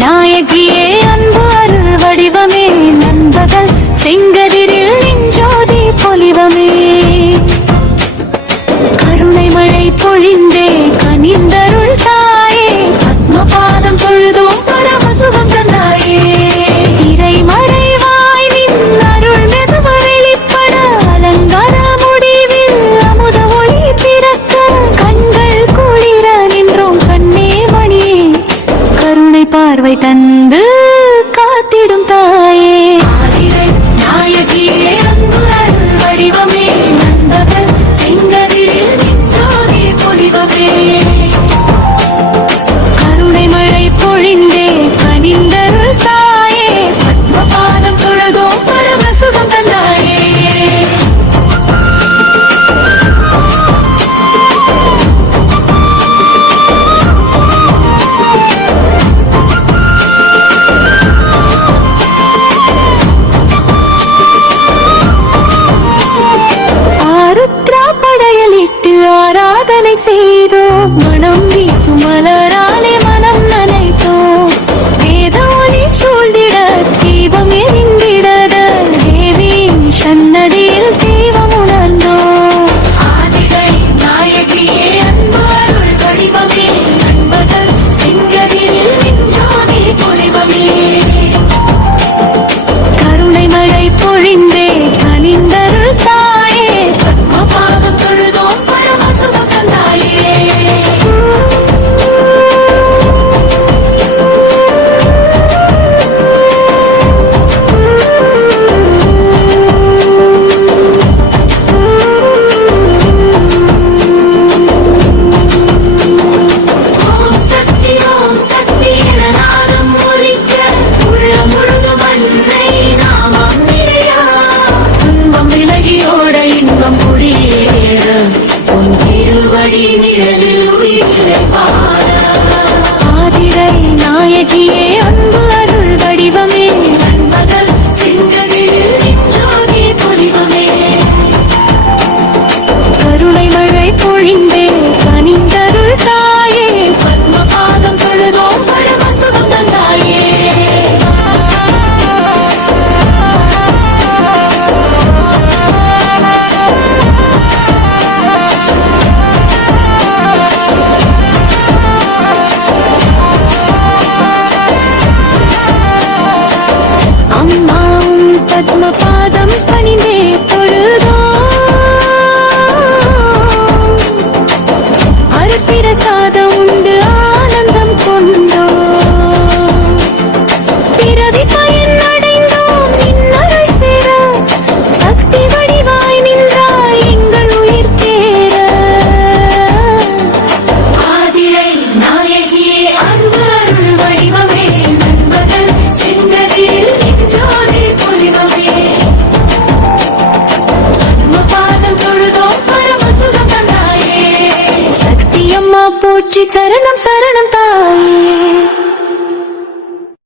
நாயகியே அன்பு அருள் வடிவமே நண்பகல் செங்கல் தந்து காத்திடும் தாயே. அடி நாயகியே அன்பு வடிவமே. மகள் சிங்கரில் ஜோதி பொலிவமே கருணை மழை பொழிந்தே ఆత్మపాదం పై போற்றி சரணம் சரணம் தாயே.